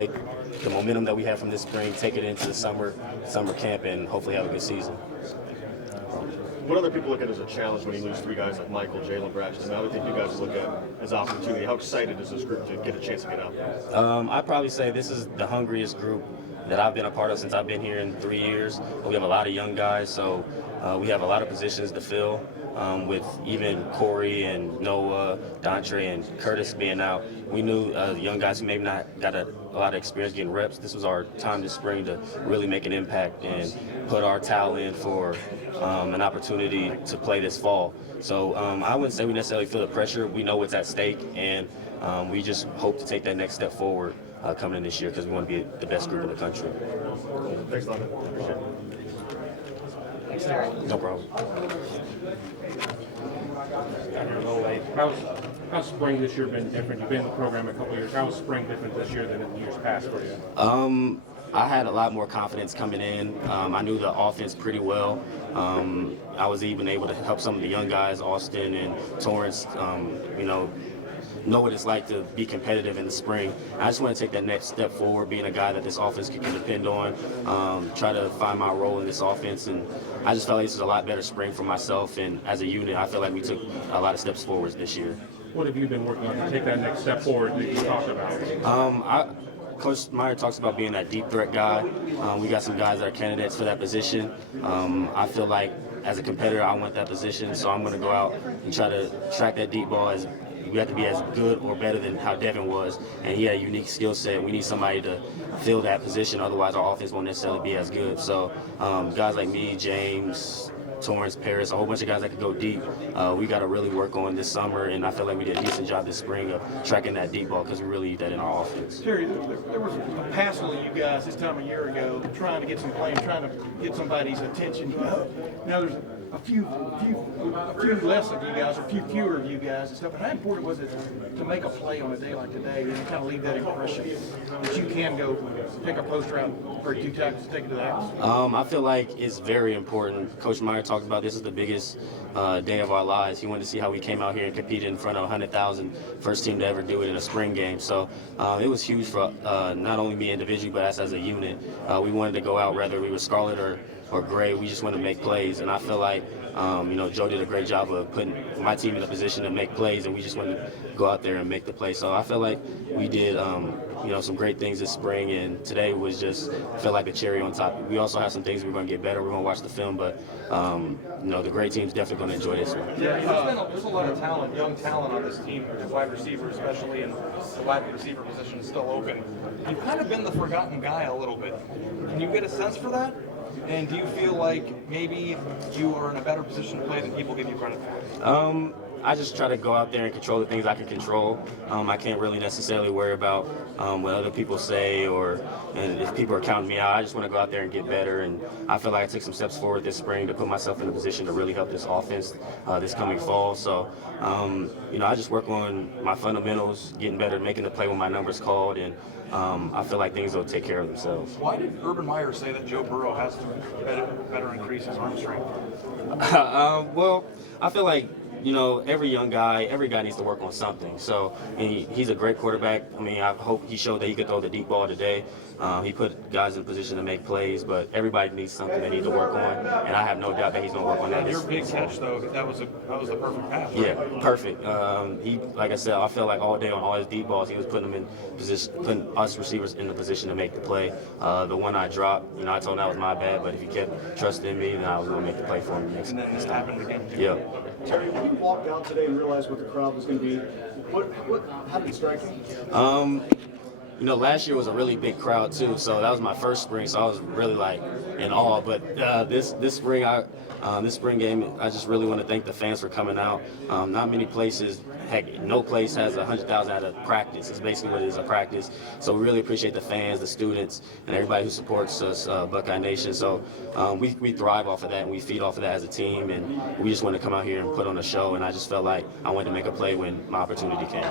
take the momentum that we have from this spring, take it into the summer camp, and hopefully have a good season. What other people look at as a challenge when you lose three guys like Michael, Jalen, Braxton? I would think you guys look at as opportunity. How excited is this group to get a chance to get out there? I'd probably say this is the hungriest group that I've been a part of since I've been here in 3 years. We have a lot of young guys, so we have a lot of positions to fill. With even Corey and Noah, Dontre, and Curtis being out, we knew young guys who maybe not got a lot of experience getting reps. This was our time this spring to really make an impact and put our towel in for an opportunity to play this fall. So I wouldn't say we necessarily feel the pressure. We know what's at stake, and we just hope to take that next step forward coming in this year because we want to be the best group in the country. Thanks a lot, man. Appreciate it. No problem. How's spring this year been different? You've been in the program a couple of years. How's spring different this year than in years past for you? I had a lot more confidence coming in. I knew the offense pretty well. I was even able to help some of the young guys, Austin and Torrance, know what it's like to be competitive in the spring. I just want to take that next step forward, being a guy that this offense can depend on, try to find my role in this offense. And I just felt like this is a lot better spring for myself. And as a unit, I feel like we took a lot of steps forward this year. What have you been working on to take that next step forward that you talked about? Coach Meyer talks about being that deep threat guy. We got some guys that are candidates for that position. I feel like as a competitor, I want that position, so I'm going to go out and try to track that deep ball. We have to be as good or better than how Devin was, and he had a unique skill set. We need somebody to fill that position, otherwise our offense won't necessarily be as good. So guys like me, James, Torrance, Paris, a whole bunch of guys that could go deep. We got to really work on this summer, and I feel like we did a decent job this spring of tracking that deep ball because we really need that in our offense. Terry, there was a passel of you guys this time a year ago trying to get some play, trying to get somebody's attention. Now there's a few less of you guys, or a few fewer of you guys and stuff. But how important was it to make a play on a day like today and kind of leave that impression that you can go take a post route, break 2 tackles, take it to the house? I feel like it's very important. Coach Meyer talked about this is the biggest day of our lives. He wanted to see how we came out here and competed in front of 100,000, first team to ever do it in a spring game. So it was huge for not only me individually, but us as a unit. We wanted to go out, whether we were Scarlet or Gray, we just wanted to make plays. And I feel like, Joe did a great job of putting my team in a position to make plays, and we just wanted to go out there and make the play. So I feel like we did, some great things this spring, and today was just felt like a cherry on top. We also have some things we're going to get better. We're going to watch the film, but the great team's definitely going to enjoy this one. Yeah, there's a lot of talent, young talent on this team, wide receiver especially, and the wide receiver position is still open. You've kind of been the forgotten guy a little bit. Can you get a sense for that? And do you feel like maybe you are in a better position to play than people give you credit for? I just try to go out there and control the things I can control. I can't really necessarily worry about what other people say and if people are counting me out. I just want to go out there and get better. And I feel like I took some steps forward this spring to put myself in a position to really help this offense this coming fall. So, I just work on my fundamentals, getting better, making the play when my number's called, and I feel like things will take care of themselves. Why did Urban Meyer say that Joe Burrow has to better increase his arm strength? Well, I feel like every guy needs to work on something. So he's a great quarterback. I mean, I hope he showed that he could throw the deep ball today. He put guys in position to make plays, but everybody needs something they need to work on, and I have no doubt that he's going to work on that. Your big catch, though, that was the perfect pass. Yeah, perfect. Like I said, I felt like all day on all his deep balls, he was putting them in position, putting us receivers in the position to make the play. The one I dropped, I told him that was my bad, but if he kept trusting in me, then I was going to make the play for him next time. And then this happened again. Yeah. Terry, when you walked out today and realized what the crowd was going to be, how did it strike you? Last year was a really big crowd too, so that was my first spring, so I was really in awe. But this spring game, I just really want to thank the fans for coming out. Not many places, heck, no place has 100,000 at a practice. It's basically what it is, a practice. So we really appreciate the fans, the students, and everybody who supports us, Buckeye Nation. So we thrive off of that, and we feed off of that as a team, and we just want to come out here and put on a show. And I just felt like I wanted to make a play when my opportunity came.